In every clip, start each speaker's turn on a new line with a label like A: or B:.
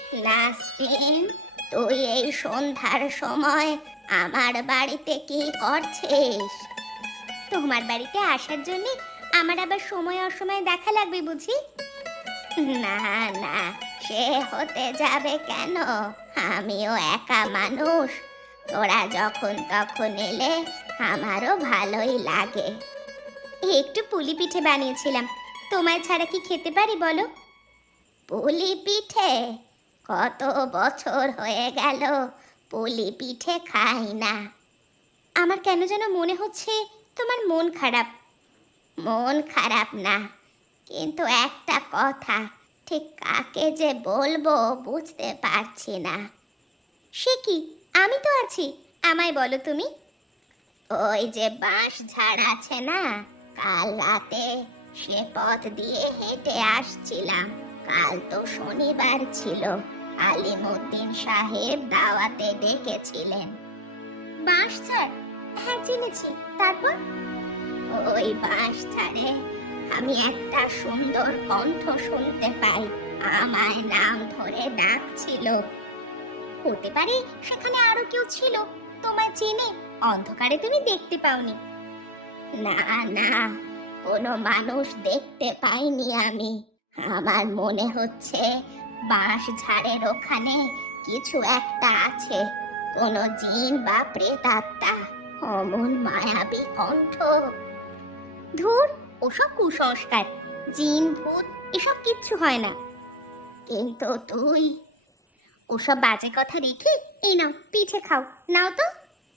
A: নাসরিন, তুই এই সন্ধ্যার সময় আমার বাড়িতে কি করছিস? তোমার বাড়িতে আসার জন্য আমার আবার সময় অসময়ে দেখা লাগবে বুঝি? না না, সে হতে যাবে কেন? আমিও একা মানুষ, তোরা যখন তখন এলে আমারও ভালোই লাগে। একটু পুলি পিঠে বানিয়েছিলাম, তোমায় ছাড়া কি খেতে পারি বলো? পুলি পিঠে? কত বছর হয়ে গেল পুলি পিঠে খাই না। আমার কেন যেন মনে হচ্ছে তোমার মন খারাপ। মন খারাপ না, কিন্তু একটা কথা ঠিক কাকে যে বলবো বুঝতে পারছি না। সে কি? আমি তো আছি, আমায় বলো তুমি। ওই যে বাঁশ ঝাড় আছে না, কাল রাতে সে পথ দিয়ে হেঁটে আসছিলাম। কাল তো শনিবার ছিল, আলিমুদ্দিন সাহেব দাওয়াতে ডেকেছিলেন। বাঁশ ঝাড়? হ্যাঁ চিনেছি, তারপর? ওই বাঁশ ঝাড়ে আমি একটা সুন্দর কণ্ঠ শুনতে পাই, আমায় নাম ধরে ডাকছিল। হতে পারে সেখানে আরো কেউ ছিল, তোমায় চেনে, অন্ধকারে তুমি দেখতে পাওনি। না না, কোনো মানুষ দেখতে পাইনি আমি। আমার মনে হচ্ছে বাঁশ ঝাড়ের ওখানে কিছু একটা আছে, কোনো জিন বা প্রেতাত্মা। অমন মায়াবী কণ্ঠ। ধুর, ওসব কুসংস্কার, জিন ভূত এসব কিচ্ছু হয় না। কিন্তু তুই, ওসব বাজে কথা রেখে এই নাও পিঠে খাও, নাও তো।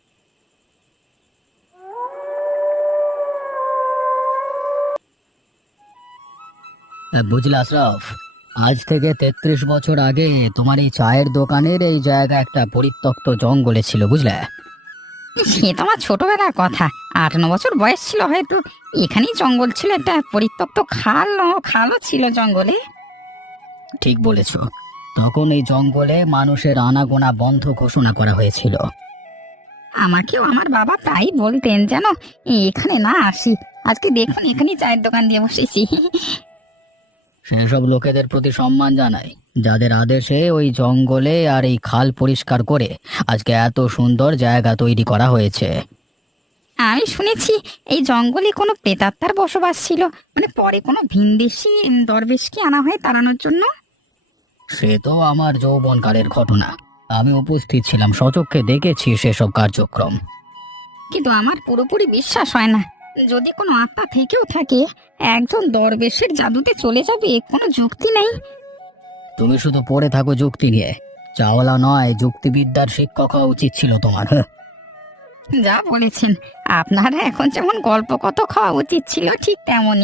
B: বুঝলে আশরাফ, আজ থেকে 33 বছর আগে তোমার এই চায়ের দোকানের এই জায়গা একটা পরিত্যক্ত জঙ্গলে ছিল, বুঝলে?
C: সে তো আমার ছোটবেলার কথা, 8-9 বছর বয়স ছিল হয়তো। এখানেই জঙ্গল ছিল, একটা পরিত্যক্ত খালও ছিল জঙ্গলে।
B: ঠিক বলেছ। তখন এই জঙ্গলে মানুষের আনাগোনা বন্ধ ঘোষণা করা হয়েছিল।
C: আমাকেও আমার বাবা তাই বলতেন, যেন এখানে না আসি। আজকে দেখুন এখানেই চায়ের দোকান দিয়ে বসেছি।
B: সেসব লোকেদের প্রতি সম্মান জানাই, যাদের আদেশে ওই জঙ্গলে আর এই খাল পরিষ্কার করে আজকে এত সুন্দর জায়গা তৈরি করা হয়েছে।
C: আমি শুনেছি এই জঙ্গলে কোনো প্রেতাত্মার বসবাস ছিল, মানে পরে কোনো ভিনদেশি দরবেশকে আনা হয় তাড়ানোর জন্য।
B: সে তো আমার যৌবনকালের ঘটনা, আমি উপস্থিত ছিলাম, সচক্ষে দেখেছি সেসব কার্যক্রম।
C: কিন্তু আমার পুরোপুরি বিশ্বাস হয় না। যদি কোনো আত্মা থেকেও থাকে, একজন দরবেশের জাদুতে চলে যাবে, কোনো যুক্তি নেই।
B: তুমি শুধু পড়ে থাকো যুক্তি নিয়ে, চাওলা নয়, যুক্তিবিদ্যার শিক্ষক হওয়া উচিত ছিল তোমার।
C: যা বলেছেন, আপনারা এখন যেমন গল্প কত খাওয়া উচিত ছিল, ঠিক তেমনই।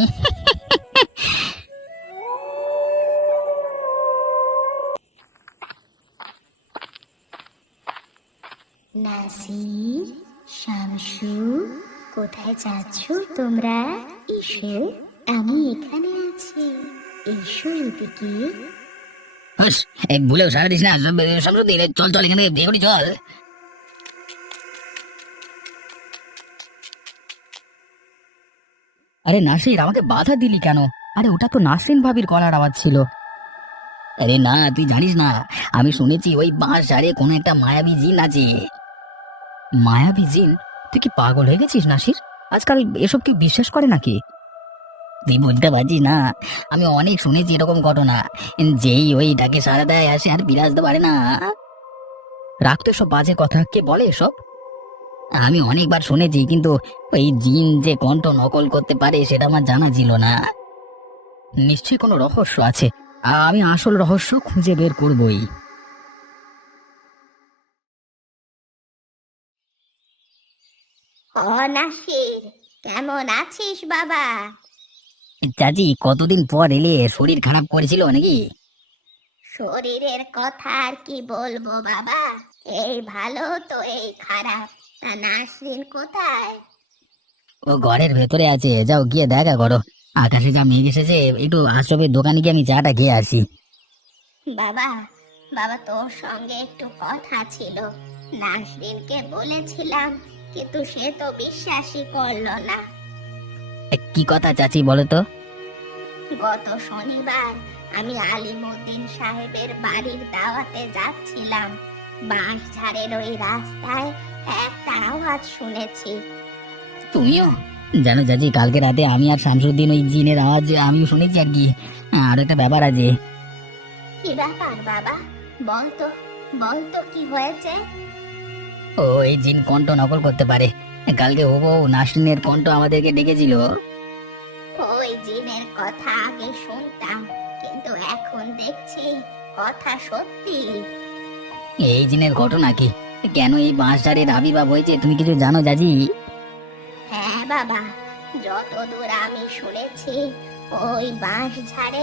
A: নাসির, শামসু, কোথায় যাচ্ছ তোমরা? এসো, আমি এখানে আছি, এসো এদিকে।
B: হাস, এই ভুলেও সারা দিস না শামসুদ্দিন, চল চল এখানে এখনই চল। আরে নাসির, আমাকে বাধা দিলি কেন? আরে ওটা তো নাসরিন ভাবির গলার আওয়াজ ছিল। আরে না, তুই জানিস না, আমি শুনেছি ওই বাঁশ ঝাড়ে কোনো একটা মায়াবী জিন আছে। মায়াবী জিন? তুই কি পাগল হয়ে গেছিস নাসির? আজকাল এসব কেউ বিশ্বাস করে নাকি? তুই বুঝতে পারছিস না, আমি অনেক শুনেছি এরকম ঘটনা, যেই ওই ডাকে সাড়া দেয় আসে আর ফিরে আসতে পারে না। রাখতো সব বাজে কথা, কে বলে এসব? আমি অনেকবার শুনেছি, কিন্তু ওই জিন যে কণ্ঠ নকল করতে পারে সেটা আমার জানা ছিল না। নিশ্চয়ই কোনো রহস্য আছে, আমি আসল রহস্য খুঁজে বের করবই।
A: ও নাসির, কেমন আছিস বাবা?
B: চাচি, কতদিন পর এলে, শরীর খারাপ করেছিল নাকি?
A: শরীরের কথা আর কি বলবো বাবা, এই ভালো তো এই খারাপ। তা নাসরিন কোথায়?
B: ও ঘরের ভেতরে আছে, যাও গিয়ে দেখা করো। আকাশে যা মেঘ এসেছে, একটু আশরফের দোকানে গিয়ে আমি চাটা খেয়ে আসি।
A: বাবা, বাবা তোর সঙ্গে একটু কথা ছিল। নাসরিনকে বলেছিলাম, কিন্তু সে তো বিশ্বাসই করলো না।
B: কি কথা চাচি, বলো তো?
A: গত শনিবার আমি আলিমুদ্দিন সাহেবের বাড়ির দাওয়াতে যাচ্ছিলাম, বাঁশঝাড়ের ওই রাস্তায় একটা আওয়াজ শুনেছি।
B: তুমিও জানো চাচি, কালকে রাতে আমি আর শামসুদ্দিন ওই জিনের আওয়াজ আমিও শুনেছি আর কি। আর একটা ব্যাপার আছে।
A: কি ব্যাপার বাবা? বলতো বলতো কি হয়েছে?
B: ওই জিন কণ্ঠ নকল করতে পারে। কালকে হুবহু নাসরিনের কণ্ঠ আমাদেরকে ডেকেছিল।
A: ওই জিনের কথা আগে শুনতাম, কিন্তু এখন দেখছি কথা সত্যি।
B: এই জিনের ঘটনা কি? কেন এই বাঁশঝাড়ের আবির্ভাব হয়েছে তুমি কিছু জানো চাচি?
A: হ্যাঁ বাবা, যতদূর আমি শুনেছি ওই বাঁশঝাড়ে।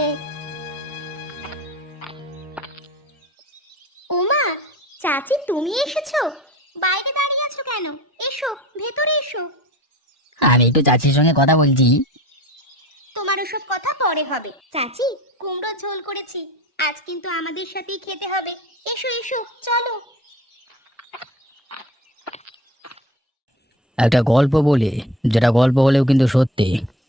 A: ওমা, চাচি তুমি এসেছো? বাইরে দাঁড়িয়ে আছো কেন? এসো, ভেতরে এসো।
B: আমি একটু চাচির সঙ্গে কথা বলছি।
A: তোমার ওসব কথা পরে হবে। চাচি, কুমড়ো ঝোল করেছি, আজ কিন্তু আমাদের সাথেই খেতে হবে। এসো এসো, চলো।
B: একটা গল্প বলি, যেটা গল্প হলেও কিন্তু সত্যি।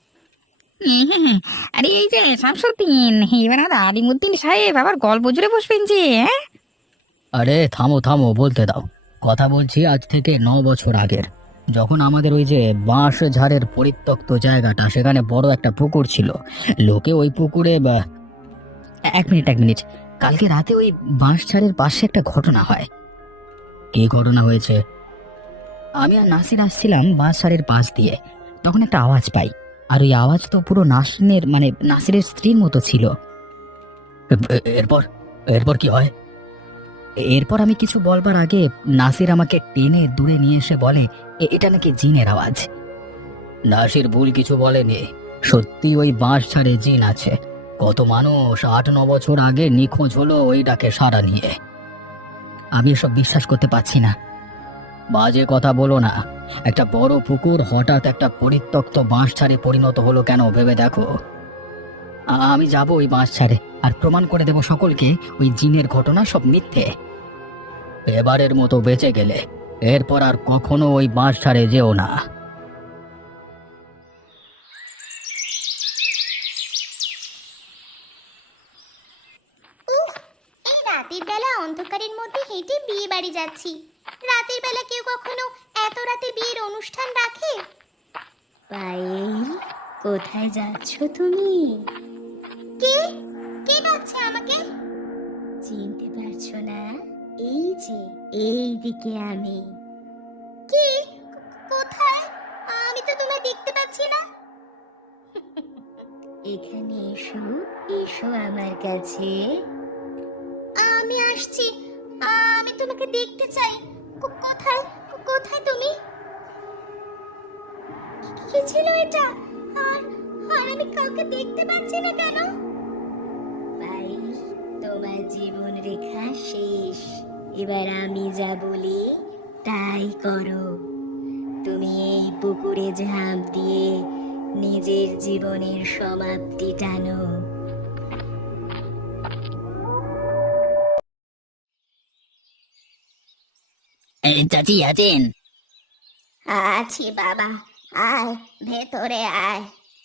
C: আরে এই যে শামসুদ্দিন, এবার আমাদের আলিমুদ্দিন সাহেব আবার গল্প জুড়ে বসবেন যে, হ্যাঁ?
B: আরে থামো থামো, বলতে দাও। কথা বলছি আজ থেকে 9 বছর আগের, যখন আমাদের ওই যে বাঁশ ঝাড়ের পরিত্যক্ত জায়গাটা, সেখানে বড় একটা পুকুর ছিল। লোকে ওই পুকুরে এক মিনিট এক মিনিট, কালকে রাতে ওই বাঁশ ঝাড়ের পাশে একটা ঘটনা হয়। কি ঘটনা হয়েছে? আমি আর নাসির আসছিলাম বাঁশ ঝাড়ের পাশ দিয়ে, তখন একটা আওয়াজ পাই। আর ওই আওয়াজ তো পুরো নাসরিনের মানে নাসিরের স্ত্রীর মতো ছিল। এরপর এরপর কি হয়? এরপর আমি কিছু বলবার আগে নাসির আমাকে টেনে দূরে নিয়ে এসে বলে, এটা নাকি জিনের আওয়াজ। নাসির ভুল কিছু বলেনি, সত্যি ওই বাঁশ ছাড়ে জিন আছে। কত মানুষ 8-9 বছর আগে নিখোঁজ হলো ওই ডাকে সাড়া নিয়ে। আমি এসব বিশ্বাস করতে পারছি না। বাজে কথা বলো না। একটা বড় পুকুর হঠাৎ একটা পরিত্যক্ত বাঁশ ছাড়ে পরিণত হলো কেন ভেবে দেখো। আমি যাব ওই বাঁশ ছাড়ে আর প্রমাণ করে দেব সকলকে ওই জিনের ঘটনা সব মিথ্যে। এবারের মতো বেঁচে গেলে এরপর আর কখনো ওই বাঁশ ছাড়ে যেও না।
A: উফ, এই রাতের বেলা অন্ধকারের মধ্যে হেঁটে বিয়ে বাড়ি যাচ্ছি। রাতের বেলা কেউ কখনো এত রাতে বিয়ের অনুষ্ঠান রাখে? পায়েল, কোথায় যাচ্ছ তুমি? কে কে ডাকছে আমাকে? চিনতে পারছো না? এই যে এই দিকে আমি। কে? কোথায়? আমি তো তোমায় দেখতে পাচ্ছি না। এখানে এসো, এসো আমার কাছে। আমি আসছি, আমি তোমাকে দেখতে চাই। কোথায় কোথায় তুমি? কি ছিল এটা? আর আর আমি কাউকে দেখতে পাচ্ছি না কেন? ভাই, তোমার জীবন রেখা শেষ। এবার আমি যা বলি তাই করো। তুমি এই পুকুরে ঝাঁপ দিয়ে নিজের জীবনের সমাপ্তি টানো।
B: চাচি আছেন?
A: আছি বাবা, আয় ভেতরে আয়।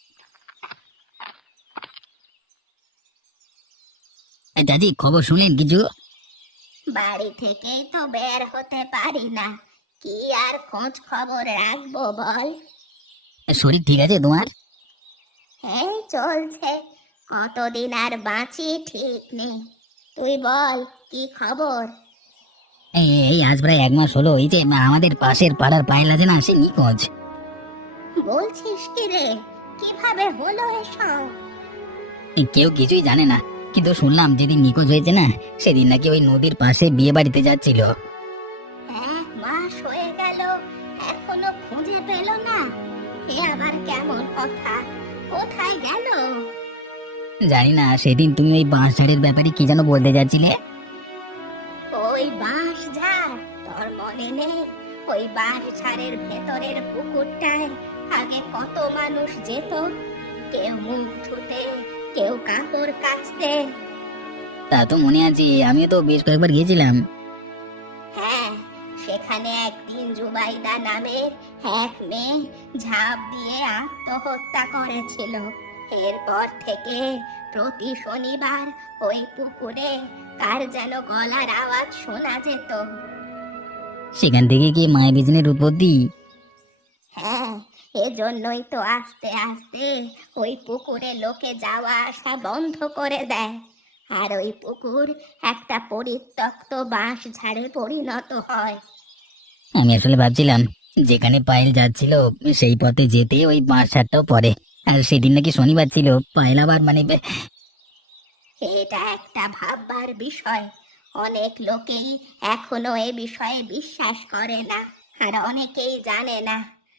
B: চাচি খবর শুনলেন কিছু?
A: বাড়ি থেকেই তো বের হতে পারি না, কি আর খোঁজ খবর রাখবো বল?
B: শরীর ঠিক আছে তোমার?
A: এই চলছে, কতদিন আর বাঁচি ঠিক নেই। তুই বল, কি খবর?
B: এই আজ প্রায় 1 মাস হলো এই যে আমাদের পাশের পাড়ার পায়েল আছে না, সে নিখোঁজ।
A: বলছিস কি রে? কিভাবে হলো এসব?
B: কেউ কিছুই জানে না, কিন্তু শুনলাম যেদিন নিখোঁজ হয়েছে না, সেদিন নাকি ওই নদীর পাশে বিয়ে বাড়িতে যাচ্ছিল।
A: 1 মাস হয়ে গেল, এখনো খুঁজে পেল না? এ আবার কেমন কথা? কোথায় গেল?
B: জানি না, সেদিন তুমি ওই বাঁশ ঝাড়ের ব্যাপারে কি যেন বলতে যাচ্ছিলে।
A: ওই বাঁশ ঝাড়, তোর মনে নেই? ওই বাঁশ ঝাড়ের ভেতরের পুকুরটায় আগে কত মানুষ যেত, কেউ মুখ ধুতে, কেউ কাপড় কাচতে।
B: তা তো মনে আছে, আমিও তো বেশ কয়েকবার গিয়েছিলাম।
A: হ্যাঁ, সেখানে একদিন জুবাইদা নামের এক মেয়ে ঝাঁপ দিয়ে আত্মহত্যা করেছিল। এরপর থেকে প্রতি শনিবার ওই পুকুরে কার যেন গলার আওয়াজ শোনা যেত।
B: সেখান থেকে কি মায়াবী জিনের উৎপত্তি?
A: হ্যাঁ, এজন্যই তো আস্তে আস্তে ওই পুকুরে লোকে যাওয়া আসা বন্ধ করে দেয়, আর ওই পুকুর একটা পরিত্যক্ত বাঁশ ঝাড়ে পরিণত হয়।
B: আমি আসলে ভাবছিলাম যেখানে পায়েল যাচ্ছিল সেই পথে যেতে ওই বাঁশ ছাড়টাও পড়ে, আর সেদিন নাকি শনিবার ছিল। পায়েল আবার মানে
A: এটা একটা ভাববার বিষয়। অনেক লোকেই এখনো এ বিষয়ে বিশ্বাস করে না, আর অনেকেই জানে না।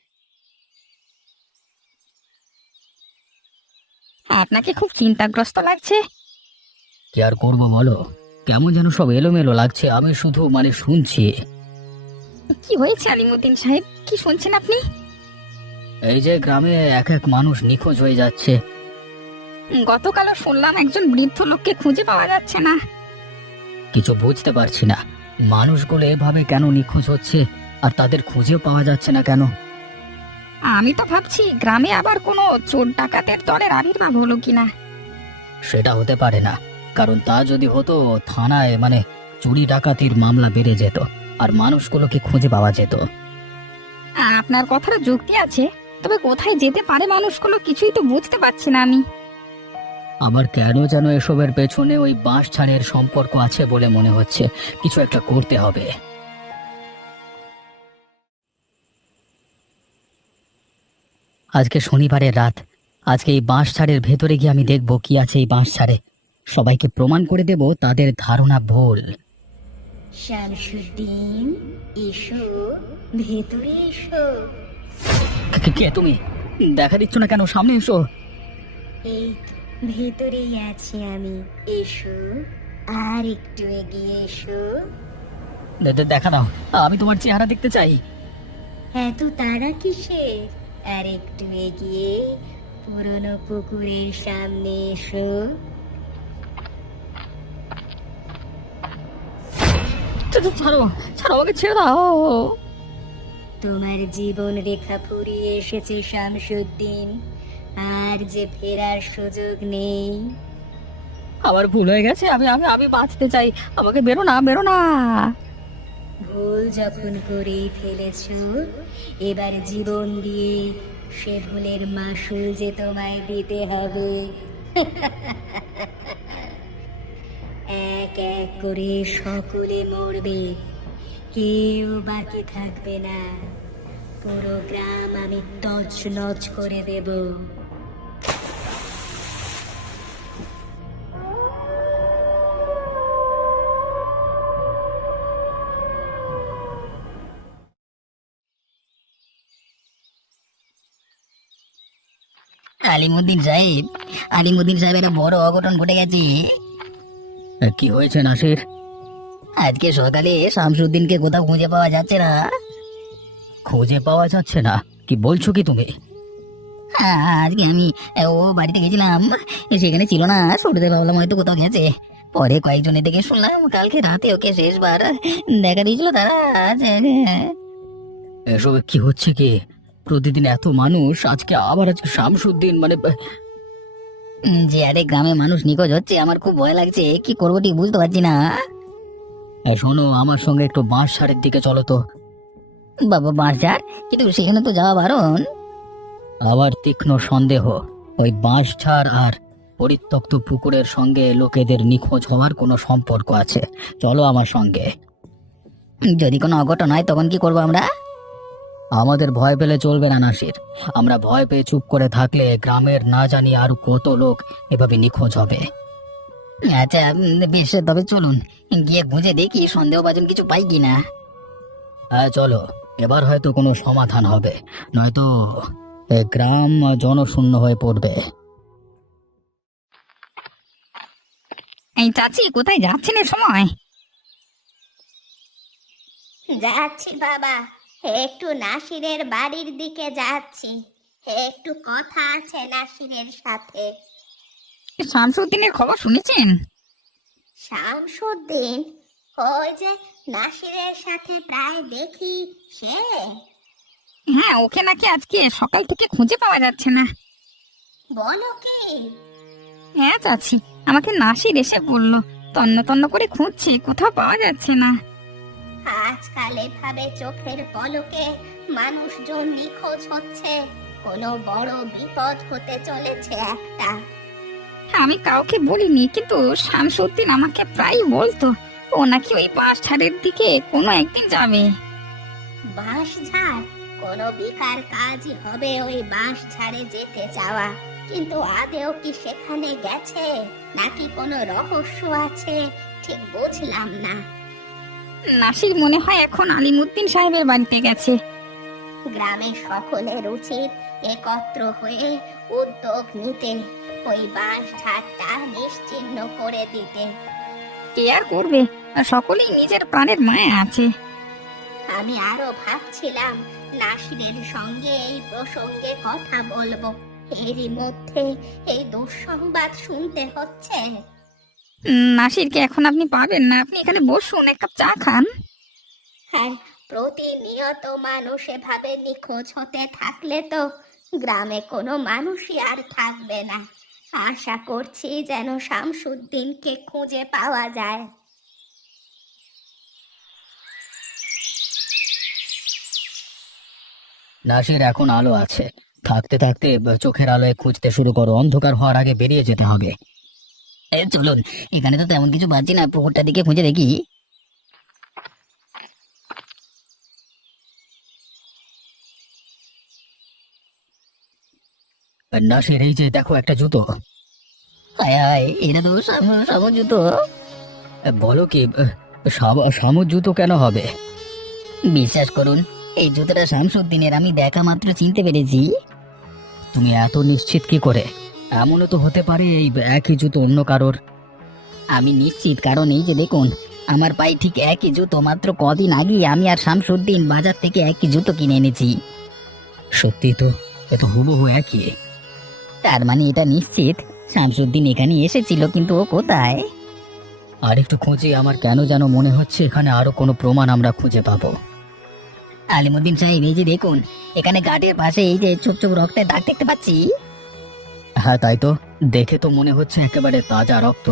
C: আপনাকে খুব চিন্তাগ্রস্ত লাগছে।
B: কি আর করবো বলো, কেমন যেন সব এলোমেলো লাগছে। আমি শুধু মানে শুনছি।
C: কি হয়েছে আলিমুদ্দিন সাহেব, কি শুনছেন আপনি?
B: এই যে গ্রামে এক এক মানুষ নিখোঁজ হয়ে যাচ্ছে।
C: গতকালও শুনলাম একজন বৃদ্ধ লোককে খুঁজে পাওয়া যাচ্ছে না।
B: কিছু বুঝতে পারছি না, মানুষগুলো এভাবে কেন নিখোঁজ হচ্ছে আর তাদের খুঁজেও পাওয়া যাচ্ছে না কেন?
C: আমি তো ভাবছি গ্রামে আবার কোনো চোর ডাকাতের দলের আবির্ভাব হলো কিনা।
B: সেটা হতে পারে না, কারণ তা যদি হতো থানায় মানে চুরি ডাকাতির মামলা বেড়ে যেত আর মানুষগুলোকে খুঁজে পাওয়া যেত।
C: আপনার কথাটা যুক্তি আছে, তবে কোথায় যেতে পারে মানুষগুলো কিছুই তো বুঝতে পারছি না আমি।
B: আবার কেন যেন এসবের পেছনে ওই বাঁশ ছাড়ের সম্পর্ক আছে বলে মনে হচ্ছে। কিছু একটা করতে হবে। আজকে শনিবারের রাত, আজকে এই বাঁশ ছাড়ের ভেতরে গিয়ে আমি দেখব কি আছে এই বাঁশ ছাড়ে। সবাইকে প্রমাণ করে দেব তাদের ধারণা ভুল।
A: শামসুদ্দিন, এসো, ভেতরে এসো।
B: কে তুমি? দেখা দিচ্ছ না কেন? সামনে এসো।
A: এই তো ভেতরেই আছি আমি, এসো, আর একটু এগিয়ে এসো।
B: দেখা দাও, আমি তোমার চেহারা দেখতে চাই।
A: এত তাড়া কিসের? আর একটু এগিয়ে পুরনো পুকুরের সামনে এসো।
B: ছাড়ো, ছাড়ো, আমাকে ছেড়ে দাও।
A: তোমার জীবন রেখা ফুরিয়ে এসেছে শামসুদ্দিন, আর যে ফেরার সুযোগ নেই।
B: আমার ভুল হয়ে গেছে, আমি আমি আমি বাঁচতে চাই। আমাকে বেরো না, বেরো না।
A: ভুল যখন করেই ফেলেছ, এবার জীবন দিয়ে সে ভুলের মাসুল যে তোমায় দিতে হবে। এক এক করে সকলে মরবে, কেউ বাকি থাকবে না। পুরো গ্রাম আমি তছনছ করে দেব।
B: আলিমুদ্দিন সাহেব, আলিমুদ্দিন সাহেব, একটা বড় অঘটন ঘটে গেছে। কি হয়েছে নাসির? আজকে সকালে শামসুদ্দিনকে কোথাও খুঁজে পাওয়া যাচ্ছে না। খুঁজে পাওয়া যাচ্ছে না? কি বলছো কি তুমি? আজকে আমি ও বাড়িতে গেছিলাম, সেখানে ছিল না। শুরুতে ভাবলাম হয়তো কোথাও গেছে, পরে কয়েকজনের থেকে শুনলাম কালকে রাতে ওকে শেষবার দেখা দিয়েছিল তারা। এসব কি হচ্ছে কি? প্রতিদিন এত মানুষ, আজকে আবার আজকে শামসুদ্দিন মানে যে আরে গ্রামে মানুষ নিখোঁজ হচ্ছে, আমার খুব ভয় লাগছে। কি করবো ঠিক বুঝতে পারছি না। শোনো, আমার সঙ্গে একটু বাঁশঝাড়ের দিকে চলো তো। বাবা, বাঁশঝাড়? কিন্তু সেখানে তো যাওয়া বারণ। আবার তীক্ষ্ণ সন্দেহ, ওই বাঁশঝাড় আর পরিত্যক্ত পুকুরের সঙ্গে লোকেদের নিখোঁজ হওয়ার কোনো সম্পর্ক আছে। চলো আমার সঙ্গে। যদি কোনো অঘটন হয় তখন কি করবো আমরা? আমাদের ভয় পেলে চলবে না নাসির। আমরা ভয় পেয়ে চুপ করে থাকলে গ্রামের না জানি আর কত লোক এভাবে নিখোঁজ হবে। আচ্ছা, বেশ, তবে চলুন গিয়ে খুঁজে দেখি সন্দেহভাজন কিছু পাই কিনা। হ্যাঁ চলো, এবার হয়তো কোনো সমাধান হবে, নয়তো এ গ্রাম জনশূন্য হয়ে পড়বে।
C: এই চাচি, কোথায় যাচ্ছেন এ সময়?
A: যাচ্ছি বাবা, একটু নাসিরের বাড়ির দিকে যাচ্ছি। একটু কথা আছে নাসিরের সাথে।
C: শামসুদ্দিনের খবর শুনেছেন?
A: শামসুদ্দিন? ওই যে নাসিরের সাথে প্রায় দেখি, সে?
C: হ্যাঁ, ওকে নাকি আজকে সকাল থেকে খুঁজে পাওয়া যাচ্ছে না।
A: বলো কি?
C: হ্যাঁ চাচি, আমাকে নাসির এসে বললো তন্ন তন্ন করে খুঁজছে, কোথাও পাওয়া যাচ্ছে না।
A: আজকাল এভাবে চোখের পলকে মানুষজন নিখোঁজ হচ্ছে, কোনো বড় বিপদ হতে চলেছে একটা।
C: আমি কাউকে বলিনি, কিন্তু শামসুদ্দিন আমাকে প্রায় বলতো ও নাকি ওই বাঁশঝাড়ের দিকে কোনো একদিন যাবে।
A: বাঁশঝাড়? কোনো বিকার কাজই হবে ওই বাঁশঝাড়ে যেতে যাওয়া, কিন্তু আদেও কি সেখানে গেছে নাকি কোনো রহস্য আছে ঠিক বুঝলাম না।
C: নাসির মনে হয় এখন আলিমুদ্দিন সাহেবের বাড়িতে গেছে।
A: গ্রামের সকলের উচিত একত্র হয়ে উদ্যোগ নিতে, ওই বাঁশঝাড়টা নিশ্চিহ্ন করে দিতে।
C: কে আর করবে, আর সকলেই নিজের প্রাণের মায়া আছে।
A: আমি আরো ভাবছিলাম নাসিরের সঙ্গে এই প্রসঙ্গে কথা বলবো, এরই মধ্যে এই দুঃসংবাদ শুনতে হচ্ছে।
C: নাসিরকে এখন আপনি পাবেন না, আপনি এখানে বসুন, এক কাপ চা খান।
A: হ্যাঁ, প্রতিনিয়ত মানুষ এভাবে নিখোঁজ হতে থাকলে তো গ্রামে কোনো মানুষই আর থাকবে না। আশা করছি যেন শামসুদ্দিনকে খুঁজে পাওয়া যায়।
B: নাসির, এখন আলো আছে, থাকতে থাকতে চোখের আলোয় খুঁজতে শুরু করো, অন্ধকার হওয়ার আগে বেরিয়ে যেতে হবে। চলুন, এখানে তো তেমন কিছু পাচ্ছি না, পুকুরটার দিকে খুঁজে দেখি। নাসির, এই যে দেখো একটা জুতো। হায় হায়, এটা তো শামুর জুতো। বলো কি, শামুর জুতো কেন হবে? বিশ্বাস করুন, এই জুতোটা শামসুদ্দিনের, আমি দেখা মাত্র চিনতে পেরেছি। তুমি এত নিশ্চিত কি করে? এমনও তো হতে পারে এই একই জুতো অন্য কারোর। আমি নিশ্চিত, কারণ এই যে দেখুন, আমার পায়ে ঠিক একই জুতো, মাত্র কদিন আগে আমি আর শামসুদ্দিন বাজার থেকে একই জুতো কিনে এনেছি। সত্যি তো, এ তো হুবহু একই। তার মানে এটা নিশ্চিত শামসুদ্দিন এখানে এসেছিল, কিন্তু ও কোথায়? আর একটু খুঁজে আমার কেন যেন মনে হচ্ছে এখানে আরো কোনো প্রমাণ আমরা খুঁজে পাবো। আলিমুদ্দিন সাহেব, এই যে দেখুন, এখানে গাটের পাশে এই যে ছোপ ছোপ রক্তের দাগ দেখতে পাচ্ছি। হ্যাঁ তাই তো, দেখে তো মনে হচ্ছে একেবারে তাজা রক্ত।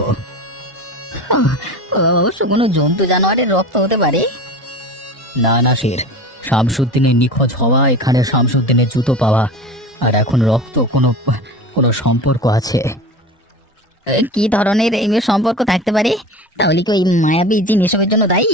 B: অবশ্য কোনো জন্তু জানোয়ারের রক্ত হতে পারে। না নাসির, শামসুদ্দিনের নিখোঁজ হওয়া, এখানে শামসুদ্দিনের জুতো পাওয়া, আর এখন রক্ত, কোনো কোনো সম্পর্ক আছে। কি ধরনের এই সম্পর্ক থাকতে পারে? তাহলে কি ওই মায়াবী জিন এসবের জন্য দায়ী?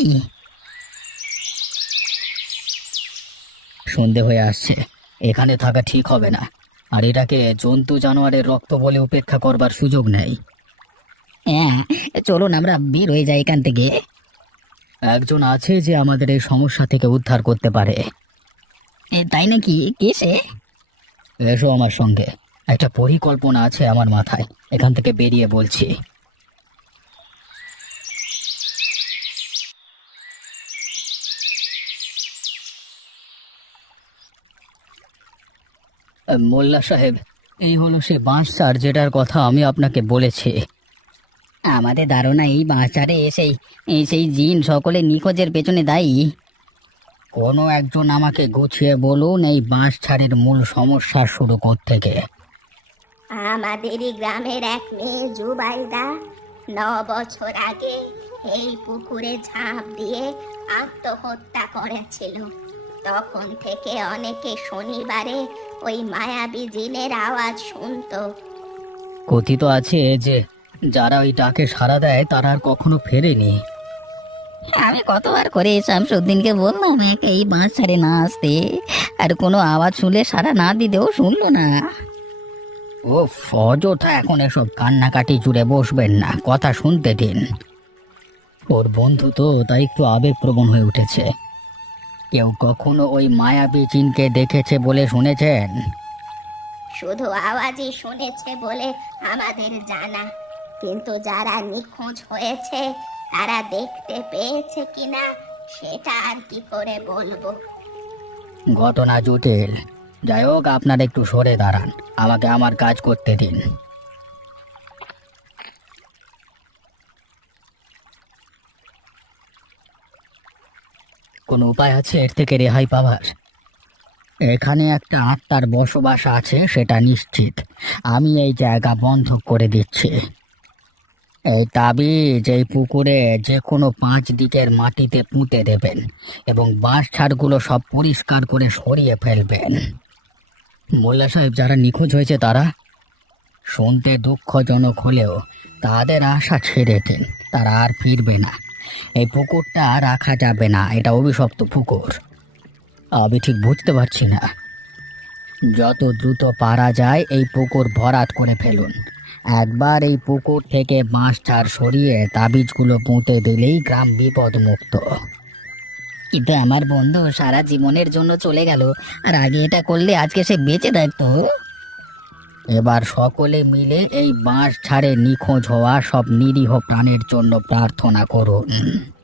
B: সন্ধে হয়ে আসছে, এখানে থাকা ঠিক হবে না, আর এটাকে জন্তু জানোয়ারের রক্ত বলে উপেক্ষা করবার সুযোগ নেই। হ্যাঁ, চলুন আমরা বের হয়ে যাই এখান থেকে। একজন আছে যে আমাদের এই সমস্যা থেকে উদ্ধার করতে পারে। তাই নাকি? কে সে? এসো আমার সঙ্গে, একটা পরিকল্পনা আছে আমার মাথায়, এখান থেকে বেরিয়ে বলছি। মোল্লা সাহেব, এই হলো সে বাঁশঝাড় যেটার কথা আমি আপনাকে বলেছি। আমাদের ধারণা এই বাঁশঝাড়ে সেই জিন সকলে নিখোঁজের পেছনে দায়ী। কোনো একজন আমাকে গুছিয়ে বলুন, এই বাঁশঝাড়ের মূল সমস্যা শুরু কোত্থেকে?
A: আমাদেরই গ্রামের এক মেয়ে জুবাইদা 9 বছর আগে এই পুকুরে ঝাঁপ দিয়ে আত্মহত্যা করেছিল। তখন থেকে অনেকে শনিবারে ওই মায়াবী জিনের আওয়াজ শুনতো।
B: কথিত আছে যে যারা ওই ডাকে সাড়া দেয় তারা আর কখনো ফেরেনি। আমি কতবার করে শামসুদ্দিনকে বললাম এই বাঁশ ছাড়ে না আসতে, আর কোনো আওয়াজ শুনলে সাড়া না দিতেও শুনলো না। ও অযথা এখন এসব কান্নাকাটি জুড়ে বসবেন না, কথা শুনতে দিন। ওর বন্ধু তো, তাই একটু আবেগপ্রবণ হয়ে উঠেছে। কেউ কখনো ওই মায়াবী জিনকে দেখেছে বলে শুনেছেন?
A: শুধু আওয়াজই শুনেছে বলে আমাদের জানা, কিন্তু যারা নিখোঁজ হয়েছে তারা দেখতে পেয়েছে কিনা সেটা আর কি করে বলবো।
B: ঘটনা জটিল। যাই হোক, আপনারা একটু সরে দাঁড়ান, আমাকে আমার কাজ করতে দিন। কোনো উপায় আছে এর থেকে রেহাই পাওয়ার? এখানে একটা আত্মার বসবাস আছে সেটা নিশ্চিত, আমি এই জায়গা বন্ধ করে দিচ্ছি। এই তাবিজ এই পুকুরে যে কোনো 5 দিকের মাটিতে পুঁতে দেবেন এবং বাঁশ ঝাড়গুলো সব পরিষ্কার করে সরিয়ে ফেলবেন। মোল্লা সাহেব, যারা নিখোঁজ হয়েছে তারা শুনতে দুঃখজনক হলেও তাদের আশা ছেড়ে দিন, তারা আর ফিরবে না। এই পুকুরটা রাখা যাবে না, এটা অভিশপ্ত পুকুর। আমি ঠিক বুঝতে পারছি না। যত দ্রুত পারা যায় এই পুকুর ভরাট করে ফেলুন। একবার এই পুকুর থেকে বাঁশ ঝাড় সরিয়ে তাবিজগুলো পুঁতে দিলেই গ্রাম বিপদমুক্ত। কিন্তু আমার বন্ধু সারা জীবনের জন্য চলে গেল, আর আগে এটা করলে আজকে সে বেঁচে থাকতো। এবার সকলে মিলে এই বাঁশ ঝাড়ে নিখোঁজ হওয়া সব নিরীহ প্রাণের জন্য প্রার্থনা করুন।